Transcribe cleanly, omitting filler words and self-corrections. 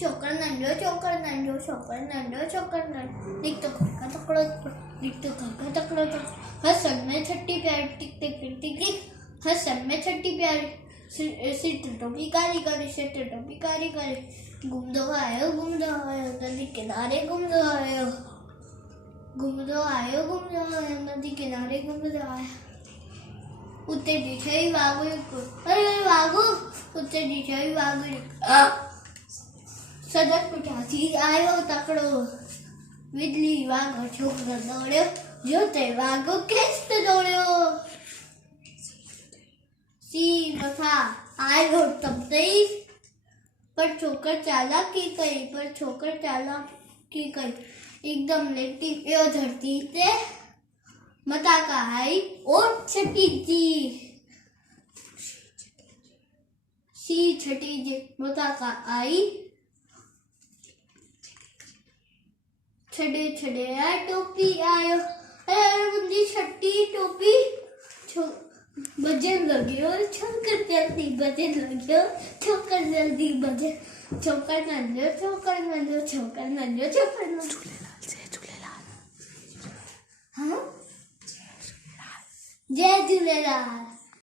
छोकर नंढो छोकर नंढो छोकर नंढो छोकर नंढो दिख तो काका तकड़ो दिख तो काका तकड़ो हसन में छठी प्यारी टिक टिक टिक टिक टिक हसन में छठी प्यारी सिर टोपी कारी कारी सिर टोपी कारी कारी घूमदो आयो नदी किनारे घूमदो आयो नदी किनारे घूमदो आयो उत्ते दिशाई वागु अरे वागु उत्ते दिशाई वागु सदर पिठासी आयो तकड़ो विजली वागो छोकरो दौड़्यो जोते वागो खेचतो दौड़्यो सी मथा आयो तब तई पर छोकर चालाकी करी एकदम लेटी यो धरती ते मता का आई और छठी जी सी छठी जी मता का आई छड़े छड़े आ टोपी आयो अरे मुंडी छठी टोपी बजन लग्यो छोकर जल्दी बजन लग्यो छोकर जल्दी बजे छोकर नंढो झूलेलाल हाँ जय झूलेलाल।